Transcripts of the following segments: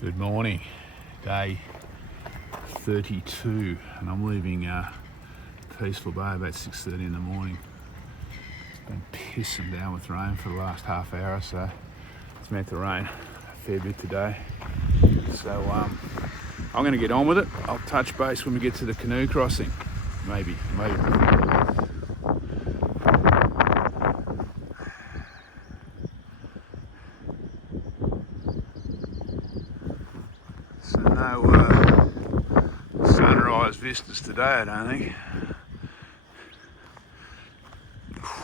Good morning, day 32, and I'm leaving Peaceful Bay about 6:30 in the morning. It's been pissing down with rain for the last half hour or so. It's meant to rain a fair bit today, so I'm going to get on with it. I'll touch base when we get to the canoe crossing, maybe. So no sunrise vistas today, I don't think.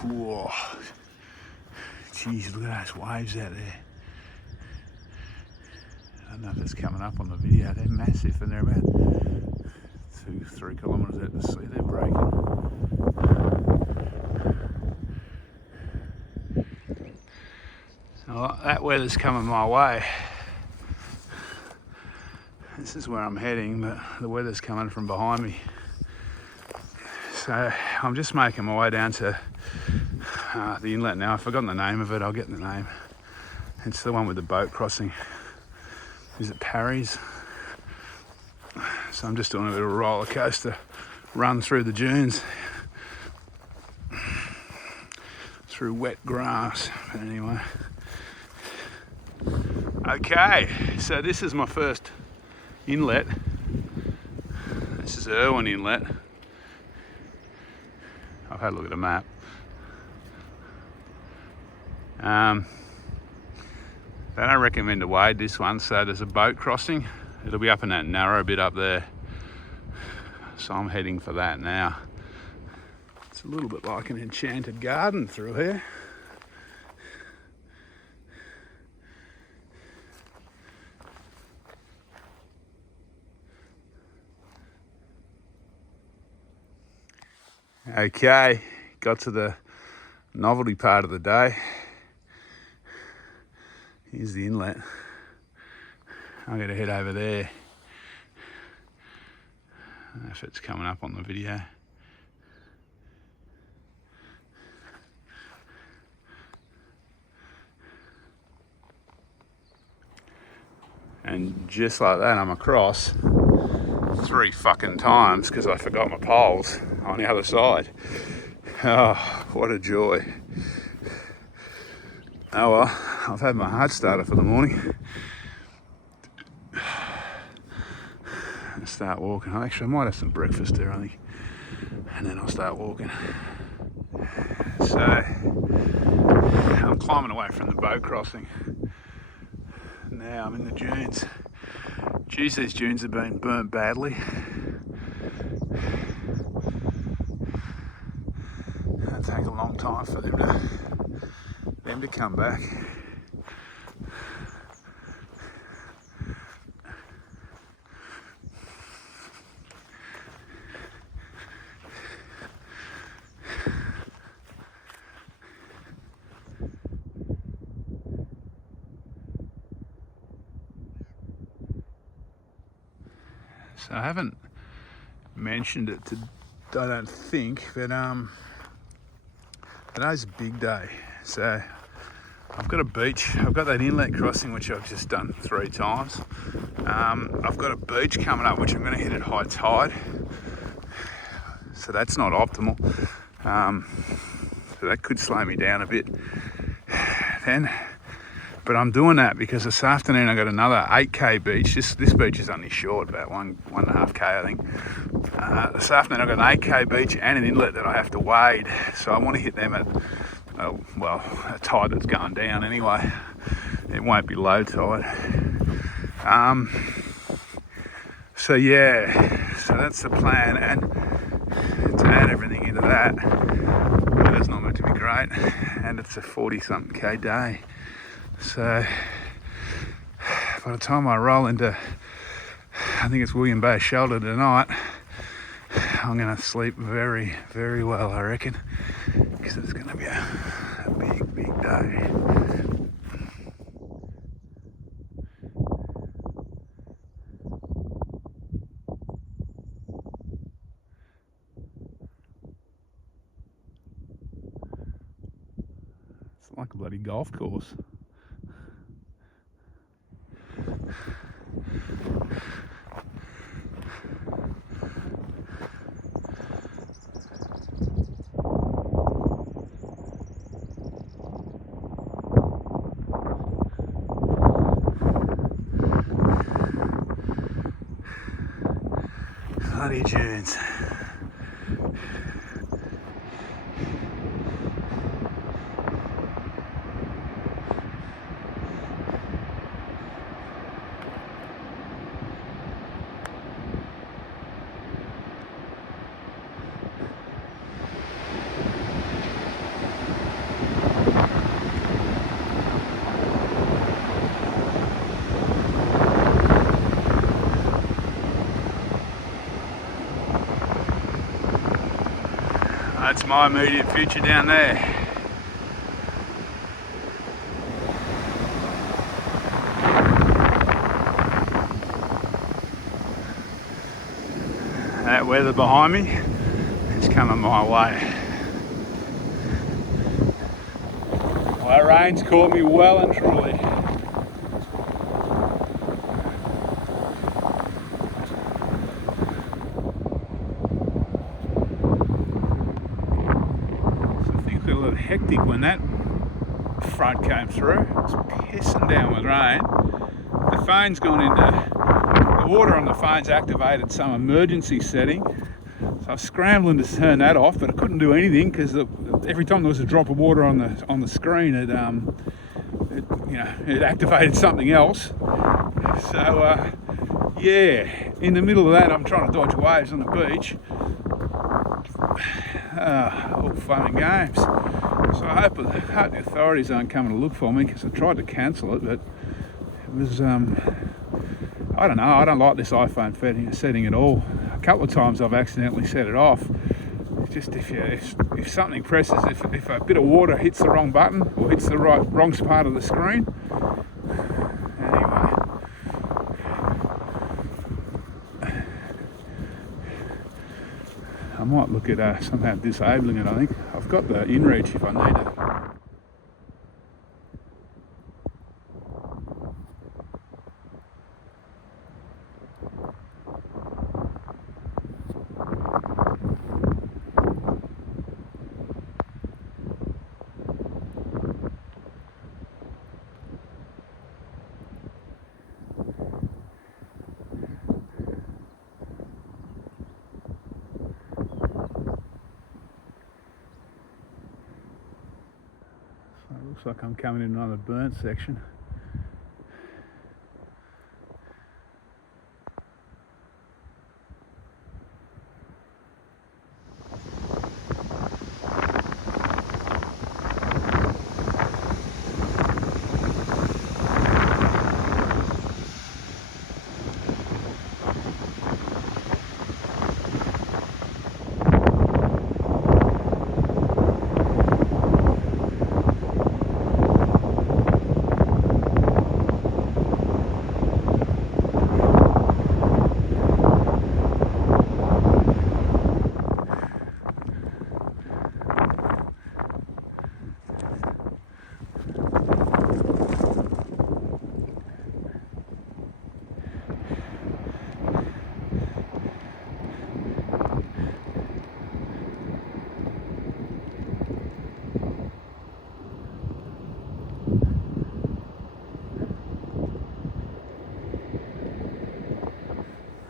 Whoa. Jeez, look at those waves out there. I don't know if it's coming up on the video. They're massive, and they're about 2-3 kilometres out to sea. They're breaking. So that weather's coming my way. This is where I'm heading, but the weather's coming from behind me. So I'm just making my way down to the inlet now. I've forgotten the name of it. I'll get the name. It's the one with the boat crossing. Is it Parry's? So I'm just doing a bit of a roller coaster run through the dunes, through wet grass. But anyway, okay. So this is my first inlet. This is Goin Inlet. I've had a look at the map. They don't recommend to wade this one, so there's a boat crossing. It'll be up in that narrow bit up there. So I'm heading for that now. It's a little bit like an enchanted garden through here. Okay, got to the novelty part of the day. Here's the inlet. I'm going to head over there. I don't know if it's coming up on the video. And just like that, I'm across 3 fucking times because I forgot my poles on the other side. Oh, what a joy. Oh well, I've had my heart starter for the morning. I'll start walking. Actually, I might have some breakfast there, I think, and then I'll start walking. So I'm climbing away from the boat crossing. Now I'm in the dunes. Geez, these dunes have been burnt badly. It'll take a long time for them to come back. So I haven't mentioned it I don't think, but today's a big day. So I've got a beach. I've got that inlet crossing, which I've just done 3 times. I've got a beach coming up, which I'm going to hit at high tide. So that's not optimal. So that could slow me down a bit then. But I'm doing that because this afternoon I got another 8k beach. This beach is only short, about 1.5k I think. This afternoon I've got an 8k beach and an inlet that I have to wade. So I want to hit them at, a tide that's going down anyway. It won't be low tide. So yeah, so that's the plan. And to add everything into that, weather's not going to be great. And it's a 40-something k day. So by the time I roll into, I think it's William Bay Shelter tonight, I'm going to sleep very, very well, I reckon, because it's going to be a big, big day. It's like a bloody golf course. Bloody dunes. That's my immediate future down there. That weather behind me is coming my way. Well, that rain's caught me well and truly. Hectic when that front came through. It was pissing down with rain. The phone's gone into the water on the phone's activated some emergency setting, so I was scrambling to turn that off, but I couldn't do anything because every time there was a drop of water on the screen, it activated something else. So yeah, in the middle of that, I'm trying to dodge waves on the beach. All fun and games. So I hope the authorities aren't coming to look for me, because I tried to cancel it, but it was, I don't know, I don't like this iPhone setting at all. A couple of times I've accidentally set it off. Just if something presses, if a bit of water hits the wrong button or hits the wrong part of the screen. Anyway. I might look at somehow disabling it, I think. I've got the inReach if I need it. It looks like I'm coming in another burnt section.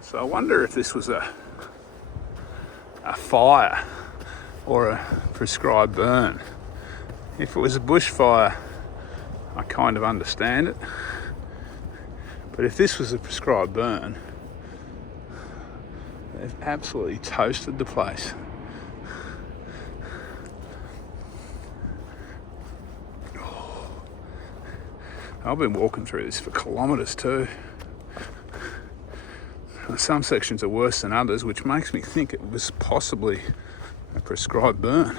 So I wonder if this was a fire or a prescribed burn. If it was a bushfire, I kind of understand it. But if this was a prescribed burn, they've absolutely toasted the place. I've been walking through this for kilometres too. Some sections are worse than others, which makes me think it was possibly a prescribed burn.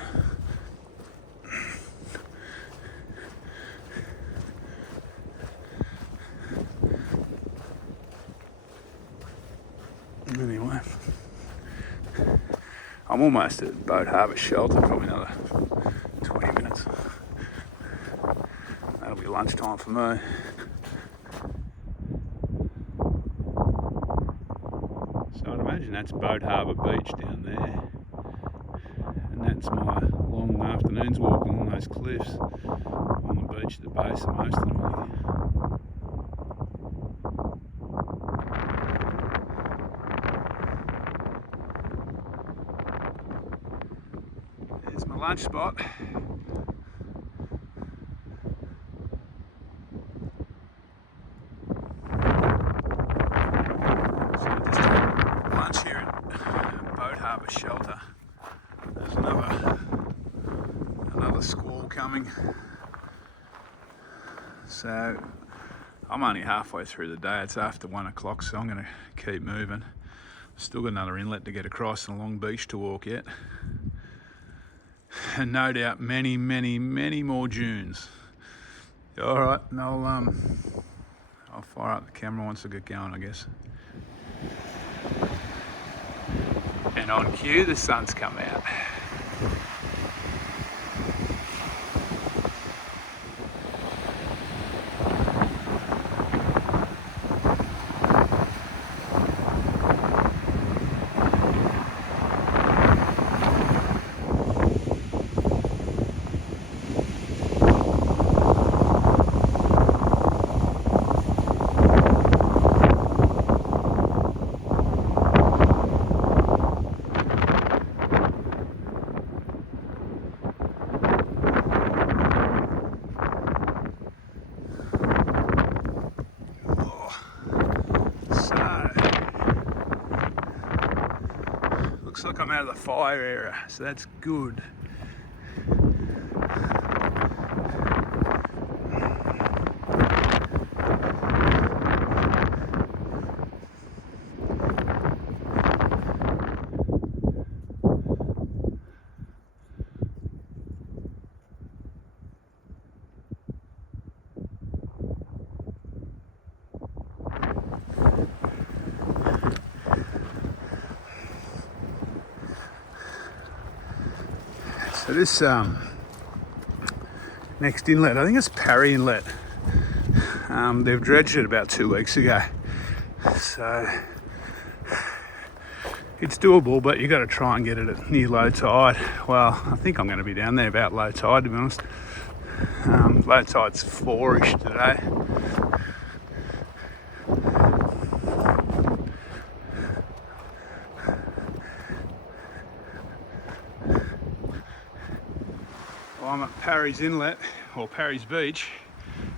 Anyway, I'm almost at Boat Harbour Shelter, probably another 20 minutes. That'll be lunchtime for me. So I'd imagine that's Boat Harbour Beach down there. And that's my long afternoons walk along those cliffs on the beach at the base of most of them. There's my lunch spot. So just had lunch here at Boat Harbour Shelter. There's another squall coming. So I'm only halfway through the day. It's after 1 o'clock, so I'm going to keep moving. Still got another inlet to get across and a long beach to walk yet. And no doubt many, many, many more dunes. All right, and I'll fire up the camera once I get going, I guess. And on cue, the sun's come out. Looks like I'm out of the fire area, so that's good. So this next inlet, I think it's Parry Inlet. They've dredged it about 2 weeks ago. So it's doable, but you got to try and get it at near low tide. Well, I think I'm going to be down there about low tide, to be honest. Low tide's 4-ish today. Well, I'm at Parry's Inlet, or Parry's Beach.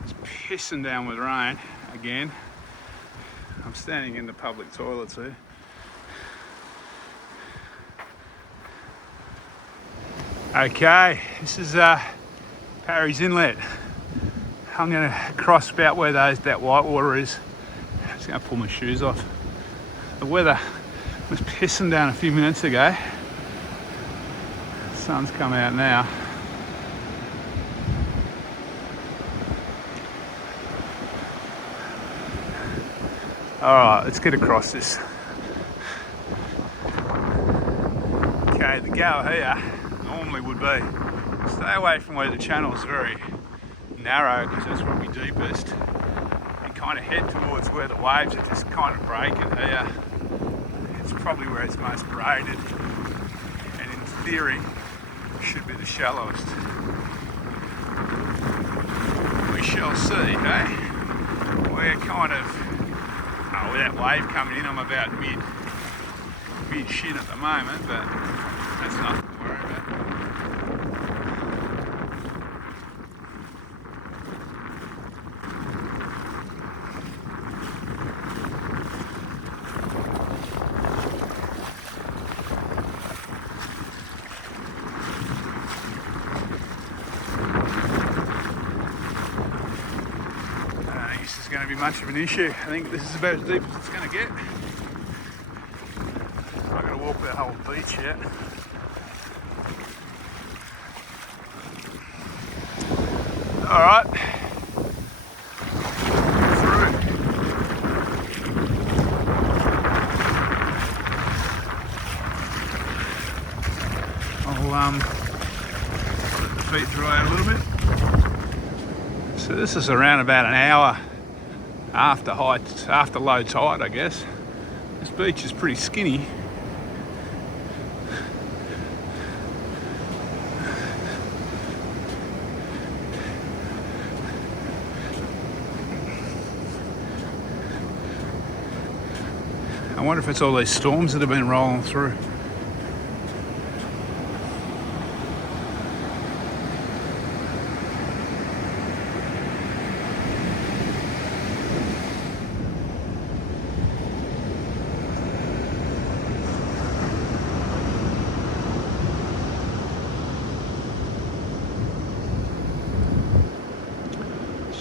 It's pissing down with rain again. I'm standing in the public toilets here. Okay, this is Parry's Inlet. I'm going to cross about where that white water is. I'm just going to pull my shoes off. The weather was pissing down a few minutes ago. The sun's come out now. Alright, let's get across this. Okay, the go here normally would be stay away from where the channel is very narrow, because that's probably deepest, and kind of head towards where the waves are just kind of breaking here. It's probably where it's most braided, and in theory should be the shallowest. We shall see, eh? We're kind of, with that wave coming in, I'm about mid shin at the moment, but that's nothing to worry about. Going to be much of an issue. I think this is about as deep as it's going to get. I've got to walk that whole beach yet. Alright. Through. I'll let the feet dry a little bit. So this is around about an hour after low tide, I guess. This beach is pretty skinny. I wonder if it's all these storms that have been rolling through.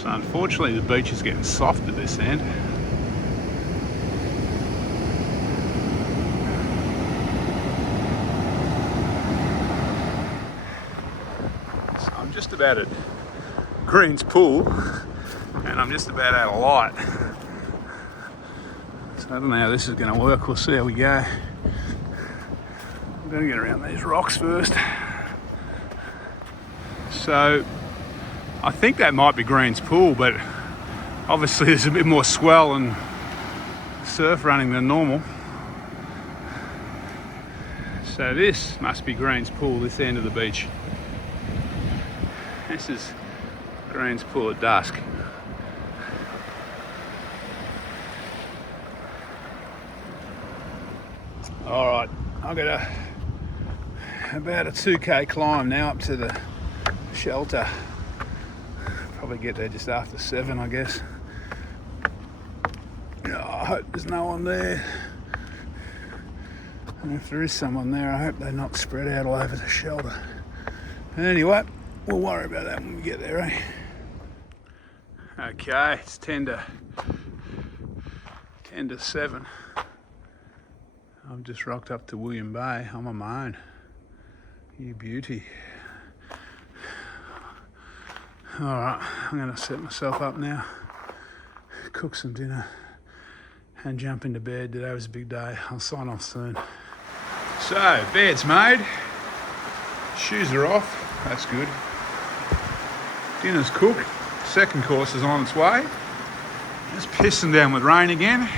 So unfortunately the beach is getting soft at this end. So I'm just about at Green's Pool and I'm just about out of light. So I don't know how this is going to work. We'll see how we go. I'm going to get around these rocks first. So I think that might be Green's Pool, but obviously there's a bit more swell and surf running than normal. So this must be Green's Pool, this end of the beach. This is Green's Pool at dusk. All right, I've got about a 2k climb now up to the shelter. Probably get there just after 7, I guess. Oh, I hope there's no one there. And if there is someone there, I hope they're not spread out all over the shelter. Anyway, we'll worry about that when we get there, eh? Okay, it's 10 to 7. I've just rocked up to William Bay. I'm on my own. You beauty. Alright, I'm going to set myself up now, cook some dinner and jump into bed. Today was a big day. I'll sign off soon. So, bed's made. Shoes are off. That's good. Dinner's cooked. Second course is on its way. It's pissing down with rain again.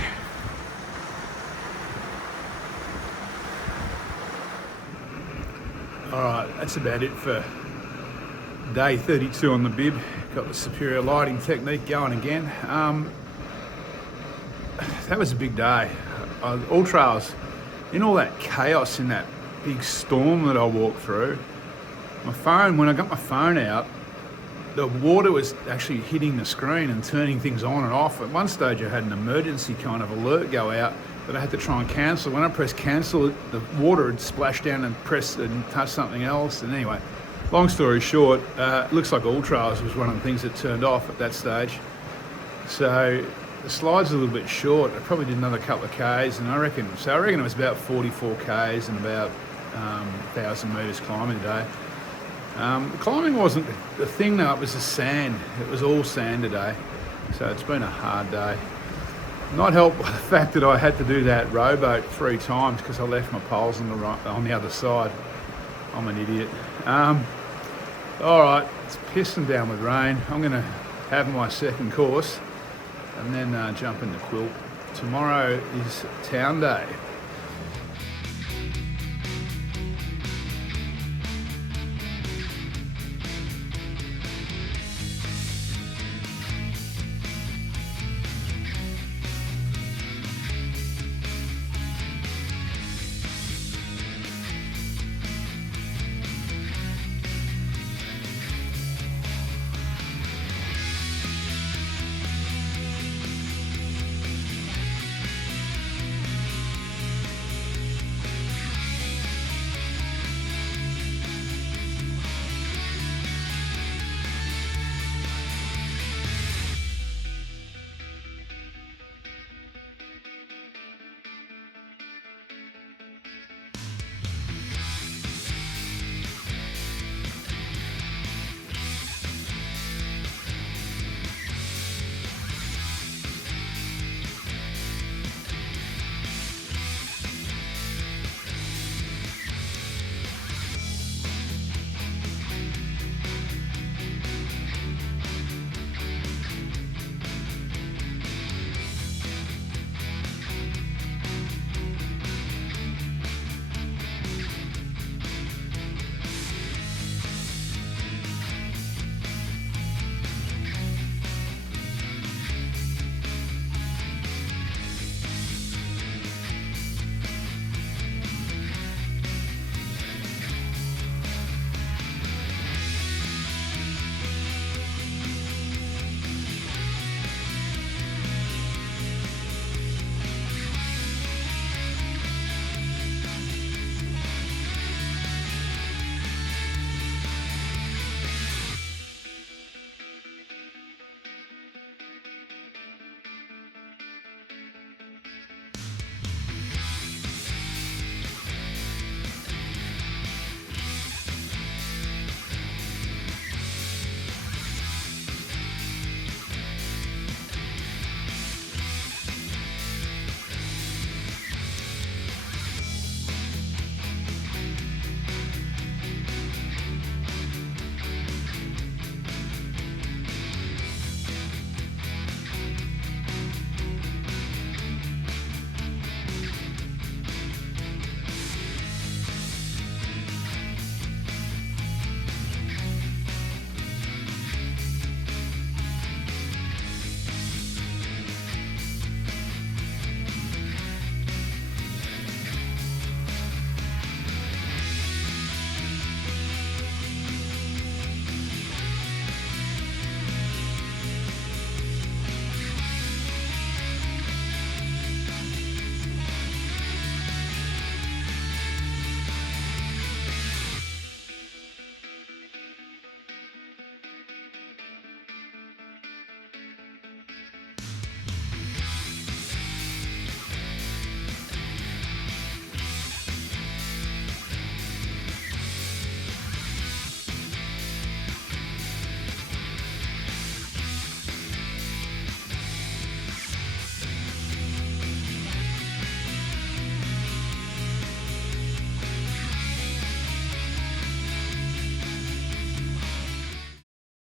Alright, that's about it for day 32 on the bib. Got the superior lighting technique going again. That was a big day. All trails, in all that chaos in that big storm that I walked through, my phone, when I got my phone out, the water was actually hitting the screen and turning things on and off. At one stage I had an emergency kind of alert go out that I had to try and cancel. When I pressed cancel, the water had splashed down and pressed and touched something else. And anyway, long story short, it looks like All Trails was one of the things that turned off at that stage. So the slide's a little bit short. I probably did another couple of Ks, and I reckon it was about 44 Ks and about 1,000 metres climbing today. The climbing wasn't the thing though, it was the sand. It was all sand today. So it's been a hard day. Not helped by the fact that I had to do that rowboat 3 times because I left my poles on the other side. I'm an idiot. All right, it's pissing down with rain. I'm going to have my second course and then jump in the quilt. Tomorrow is town day.